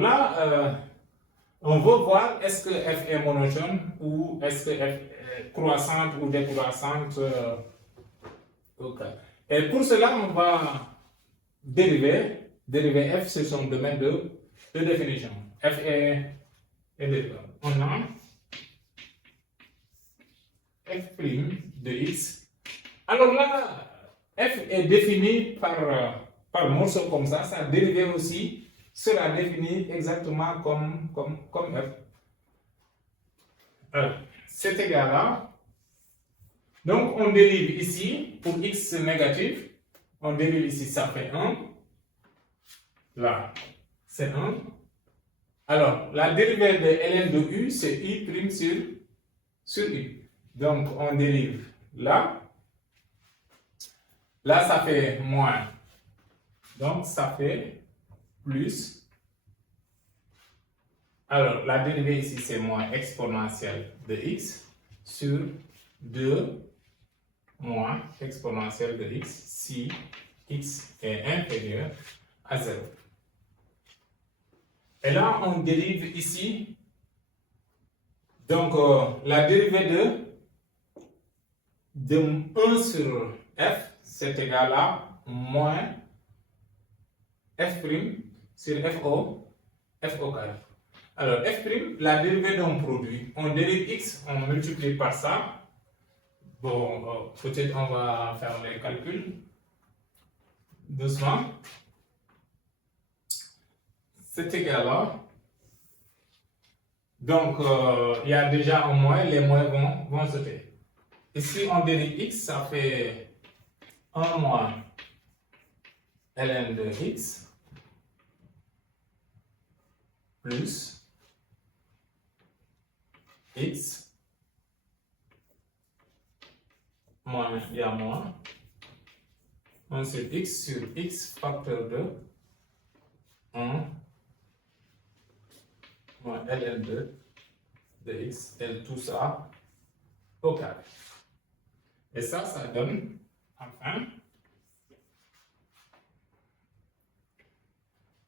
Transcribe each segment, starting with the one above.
là, on veut voir est-ce que f est monotone ou est-ce que f est croissante ou décroissante. Ok. Et pour cela, on va dériver f sur son domaine de définition. F est dérivé. On a f' de x. Alors là, f est défini par morceau comme ça. Sa dérivée aussi sera définie exactement comme f. Alors, c'est égal à. Donc, on dérive ici, pour x négatif, on dérive ici, ça fait 1. Là, c'est 1. Alors, la dérivée de ln de u, c'est i' sur u. Donc, on dérive là. Là, ça fait moins. Donc, ça fait plus. Alors, la dérivée ici, c'est moins exponentielle de x sur 2 moins exponentielle de x si x est inférieur à 0. Et là, on dérive ici. Donc, la dérivée de 1 sur f, c'est égal à moins f' sur f au carré. Alors, f', la dérivée d'un produit. On dérive x, on multiplie par ça. Bon, peut-être on va faire les calculs doucement. C'est égal à. Donc, il y a déjà un moins, les moins vont sauter. Ici, on dérive x, ça fait 1 moins ln de x plus x moins, il y a moins, 1 sur x facteur de 1 moins ln de x, et tout ça au carré. Et ça donne, enfin,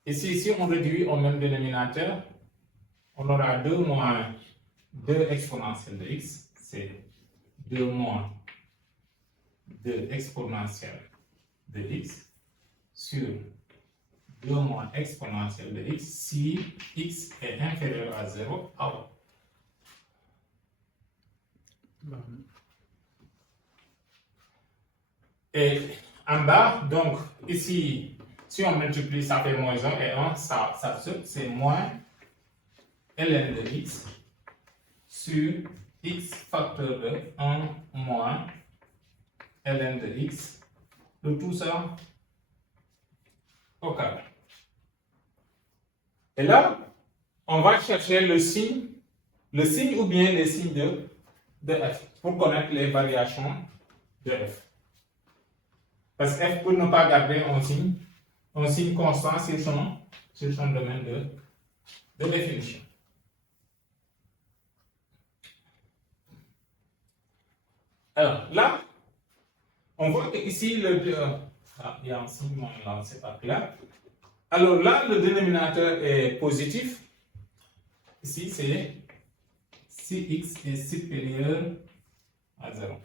ici, si on réduit au même dénominateur, on aura 2 moins 2 exponentielle de x, c'est 2 moins 2 exponentielle de x sur 2 moins exponentielle de x si x est inférieur à 0 à haut. Et en bas, donc ici, si on multiplie, ça fait moins 1 et 1, ça saute, c'est moins ln de x sur x facteur de 1 moins ln de x, de tout ça au carré. Et là, on va chercher le signe ou bien les signes de f pour connaître les variations de f. Parce que f peut ne pas garder un signe constant sur son domaine de définition. Alors là, on voit que ici, il y a un signe là, c'est pas clair. Alors là, le dénominateur est positif. Ici, c'est si x est supérieur à 0.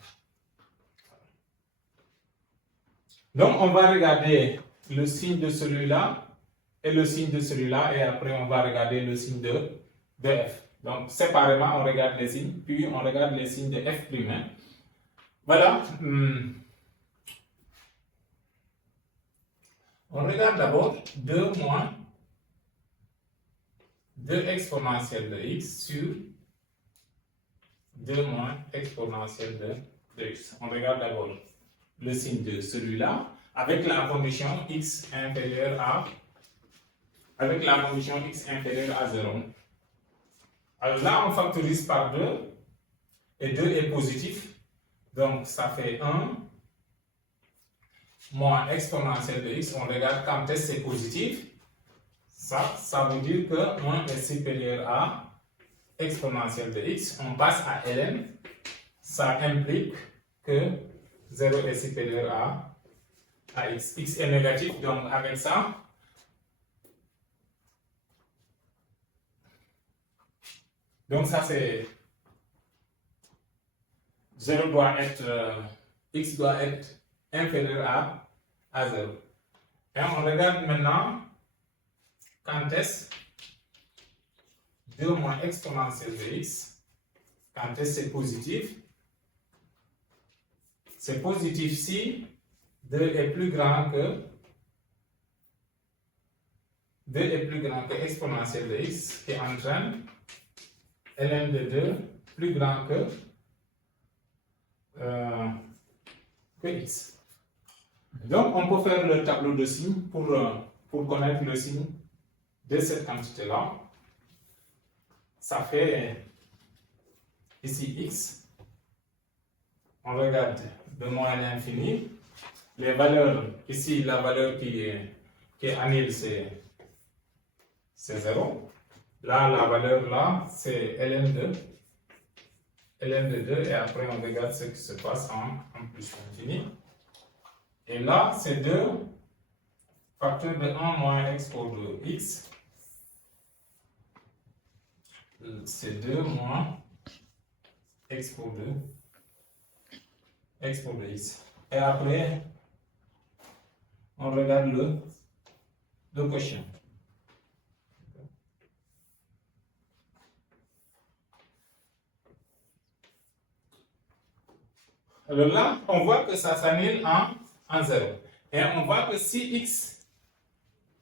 Donc, on va regarder le signe de celui-là et le signe de celui-là, et après, on va regarder le signe de f. Donc, séparément, on regarde les signes, puis on regarde les signes de f'. Voilà. On regarde d'abord 2 moins 2 exponentielle de x sur 2 moins exponentielle de x. On regarde d'abord le signe de celui-là avec la condition x inférieure à 0. Alors là, on factorise par 2 et 2 est positif. Donc ça fait 1 moins exponentielle de x. On regarde quand est-ce que c'est positif. Ça veut dire que 1 est supérieur à exponentielle de x. On passe à ln. Ça implique que 0 est supérieur à x. X est négatif, donc avec ça, Donc ça c'est 0 doit être, x doit être inférieur à 0. Et on regarde maintenant quand est-ce 2 moins exponentielle de x, quand est-ce c'est positif. C'est positif si 2 est plus grand que exponentielle de x qui entraîne ln de 2 plus grand que x. Donc on peut faire le tableau de signes pour connaître le signe de cette quantité-là. Ça fait ici x. On regarde de moins à l'infini. Les valeurs, ici la valeur qui annule c'est 0. Là, la valeur là, c'est ln de 2 et après on regarde ce qui se passe en plus l'infini. Et là, c'est 2 facteur de 1 moins expo de x. C'est 2 moins expo de x. Et après, on regarde le quotient. Alors là, on voit que ça s'annule en 0. Et on voit que si x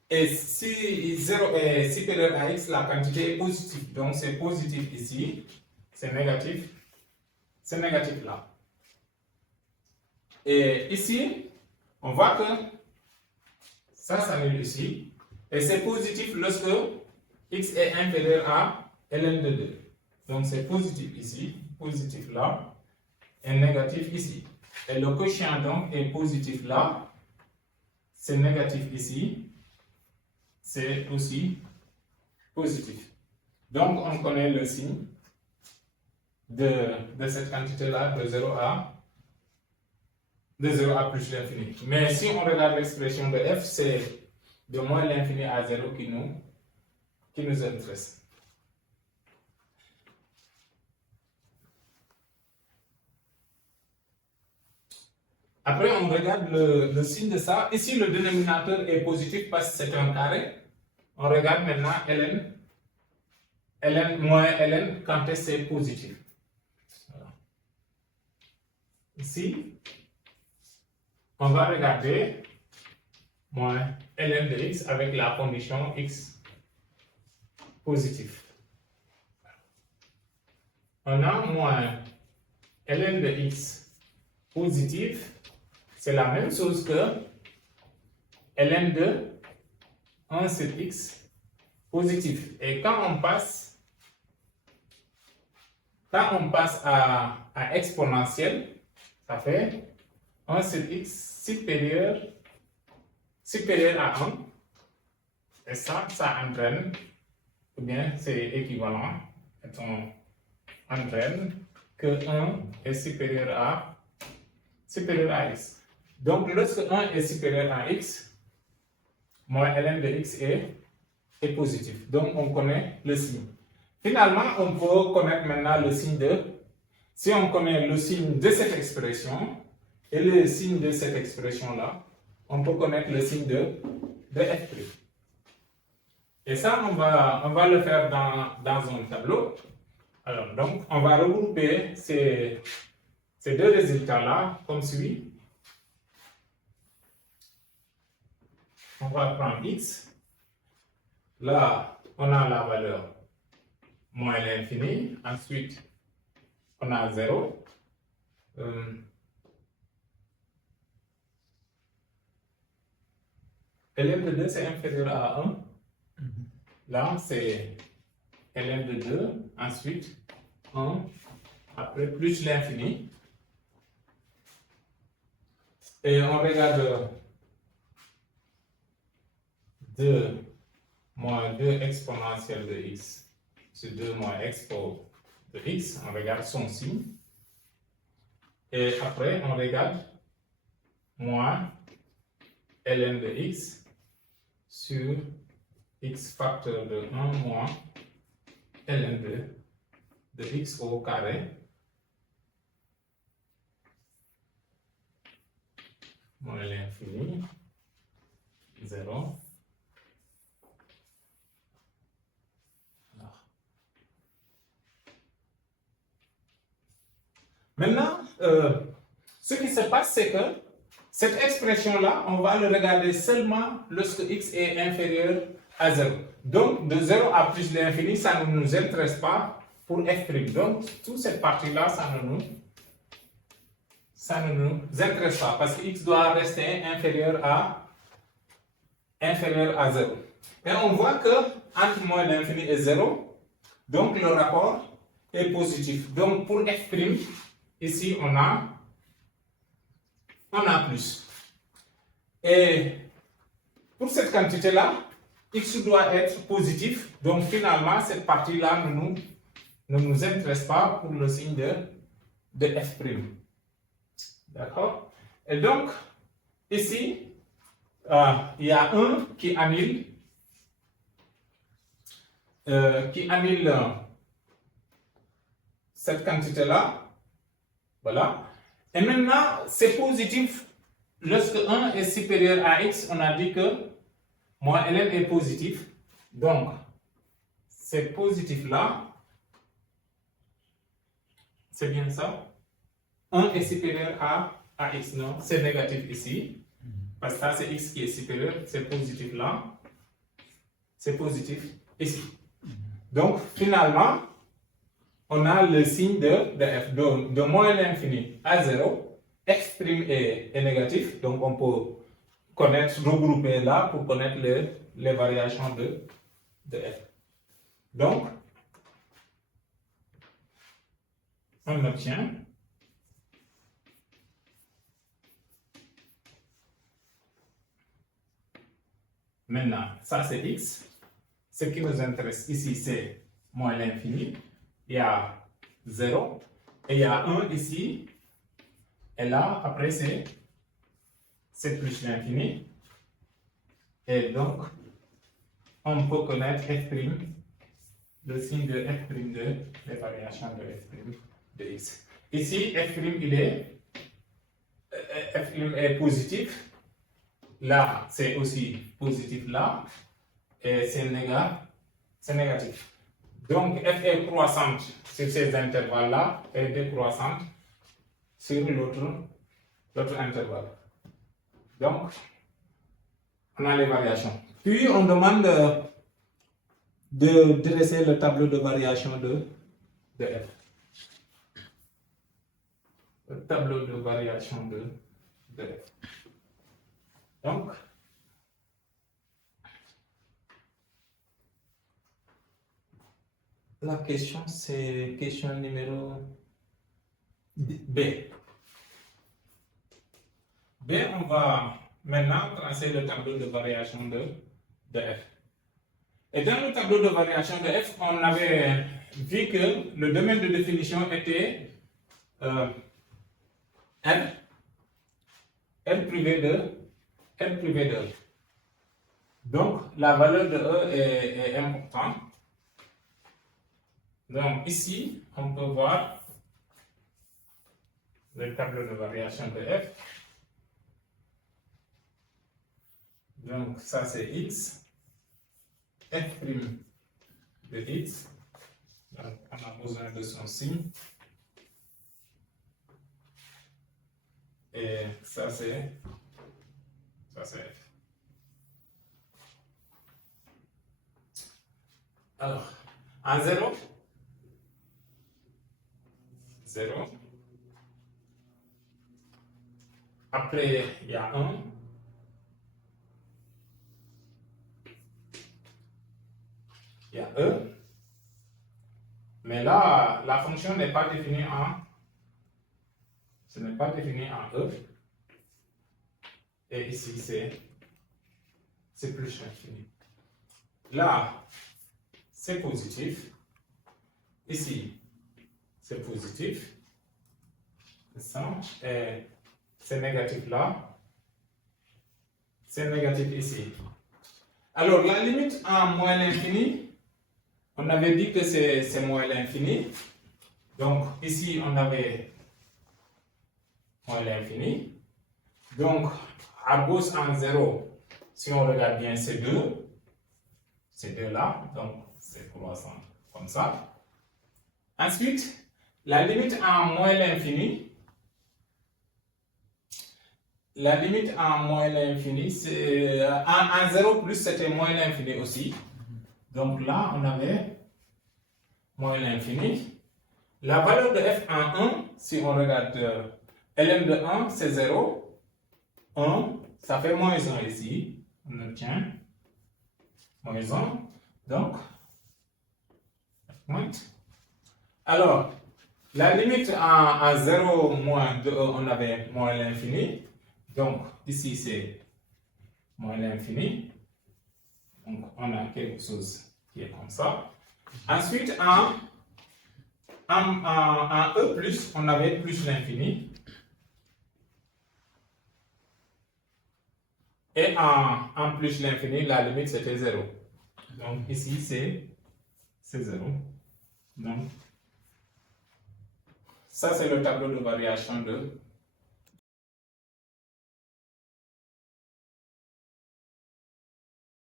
et si 0 est supérieur à x, la quantité est positive. Donc c'est positif ici, c'est négatif là. Et ici, on voit que ça s'annule ici. Et c'est positif lorsque x est inférieur à ln de 2. Donc c'est positif ici, positif là, et négatif ici. Et le quotient donc est positif là, c'est négatif ici, c'est aussi positif. Donc on connaît le signe de cette quantité-là de 0 à plus l'infini. Mais si on regarde l'expression de f, c'est de moins l'infini à 0 qui nous intéresse. Après, on regarde le signe de ça. Ici, le dénominateur est positif parce que c'est un carré. On regarde maintenant ln moins ln quand c'est positif. Voilà. Ici, on va regarder moins ln de x avec la condition x positif. On a moins ln de x positif. C'est la même chose que ln de 1 sur x positif. Et quand on passe à exponentielle, ça fait 1 sur x supérieur à 1. Et ça entraîne, ou bien c'est équivalent, on entraîne que 1 est supérieur à x. Donc, lorsque 1 est supérieur à x, moins ln de x est positif. Donc, on connaît le signe. Finalement, on peut connaître maintenant le signe si on connaît le signe de cette expression et le signe de cette expression-là, on peut connaître le signe de f'. Et ça, on va le faire dans un tableau. Alors, donc, on va regrouper ces deux résultats-là comme suit. On va prendre x. Là, on a la valeur moins l'infini. Ensuite, on a 0. ln de 2, c'est inférieur à 1. Là, c'est ln de 2. Ensuite, 1. Après, plus l'infini. Et on regarde 2 moins 2 exponentielle de x, c'est 2 moins expo de x, on regarde son signe. Et après, on regarde moins ln de x sur x facteur de 1 moins ln de x au carré moins l'infini, 0. Maintenant, ce qui se passe, c'est que cette expression-là, on va le regarder seulement lorsque x est inférieur à 0. Donc, de 0 à plus l'infini, ça ne nous intéresse pas pour f'. Donc, toute cette partie-là, ça ne nous intéresse pas parce que x doit rester inférieur à 0. Et on voit que entre moins l'infini et 0, donc le rapport est positif. Donc, pour f', ici, on a plus. Et pour cette quantité-là, x doit être positif. Donc finalement, cette partie-là ne nous intéresse pas pour le signe de f'. D'accord? Et donc, ici, il y a un qui annule cette quantité-là. Voilà. Et maintenant, c'est positif. Lorsque 1 est supérieur à x, on a dit que moins ln est positif. Donc, c'est positif là. C'est bien ça. 1 est supérieur à x. Non, c'est négatif ici. Parce que ça, c'est x qui est supérieur. C'est positif là. C'est positif ici. Donc, finalement, on a le signe de f. De moins l'infini à 0, f' est négatif, donc on peut regrouper là pour connaître les variations de f. Donc, on obtient maintenant, ça c'est x. Ce qui nous intéresse ici, c'est moins l'infini. Il y a 0 et il y a 1 ici. Et là, après, c'est plus l'infini. Et donc, on peut connaître f', le signe de f', les variations de f' de x. Ici, f', est positif. Là, c'est aussi positif là. Et c'est négatif. Donc, f est croissante sur ces intervalles-là et décroissante sur l'autre intervalle. Donc, on a les variations. Puis, on demande de dresser le tableau de variation de f. Le tableau de variation de f. Donc, la question, c'est question numéro B. B, on va maintenant tracer le tableau de variation de f. Et dans le tableau de variation de f, on avait vu que le domaine de définition était R privé de E. Donc, la valeur de E est importante. Donc, ici, on peut voir le tableau de variation de f. Donc, ça c'est x. F' de x. Donc, on a besoin de son signe. Et ça c'est f. Alors, en 0. Après, il y a 1. Il y a E. Mais là, la fonction n'est pas définie ce n'est pas défini en E. Et ici, c'est plus infini. Là, c'est positif. Ici, c'est positif. Et c'est négatif là. C'est négatif ici. Alors, la limite en moins l'infini, on avait dit que c'est moins l'infini. Donc, ici, on avait moins l'infini. Donc, à gauche en 0, si on regarde bien, c'est 2. C'est 2 là. Donc, c'est croissant comme ça. Ensuite, la limite en moins l'infini. La limite en moins l'infini, c'est en 0 plus, c'était moins l'infini aussi. Donc là, on avait moins l'infini. La valeur de f en 1, si on regarde ln de 1, c'est 0. 1, ça fait moins 1 ici. On obtient moins 1. Donc, alors, la limite en 0 moins 2, on avait moins l'infini. Donc, ici, c'est moins l'infini. Donc, on a quelque chose qui est comme ça. Ensuite, en E+, on avait plus l'infini. Et en plus l'infini, la limite, c'était 0. Donc, ici, c'est 0. Donc, ça, c'est le tableau de variation de